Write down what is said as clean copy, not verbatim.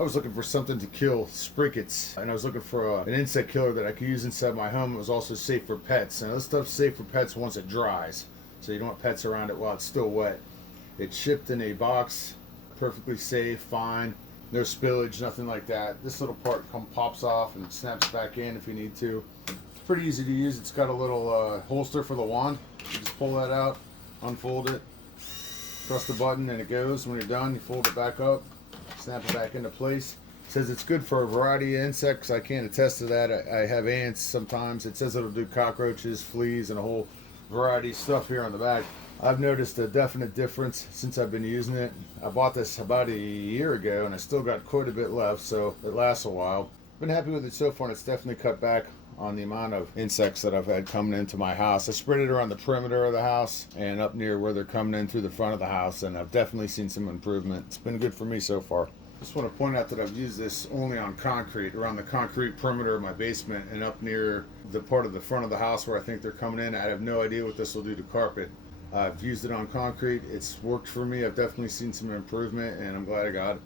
I was looking for something to kill Sprickets, and I was looking for an insect killer that I could use inside my home. It was also safe for pets, and this stuff's safe for pets once it dries, so you don't want pets around it while it's still wet. It's shipped in a box, perfectly safe, fine, no spillage, nothing like that. This little part pops off and snaps back in if you need to. It's pretty easy to use. It's got a little holster for the wand. You just pull that out, unfold it, press the button, and it goes. When you're done, you fold it back up, snap it back into place. It says it's good for a variety of insects. I can't attest to that. I have ants sometimes. It says it'll do cockroaches, fleas, and a whole variety of stuff here on the back. I've noticed a definite difference since I've been using it. I bought this about a year ago, and I still got quite a bit left, so it lasts a while. Been happy with it so far, and it's definitely cut back on the amount of insects that I've had coming into my house. I spread it around the perimeter of the house and up near where they're coming in through the front of the house, and I've definitely seen some improvement. It's been good for me so far. Just want to point out that I've used this only on concrete, around the concrete perimeter of my basement and up near the part of the front of the house where I think they're coming in. I have no idea what this will do to carpet. I've used it on concrete. It's worked for me. I've definitely seen some improvement, and I'm glad I got it.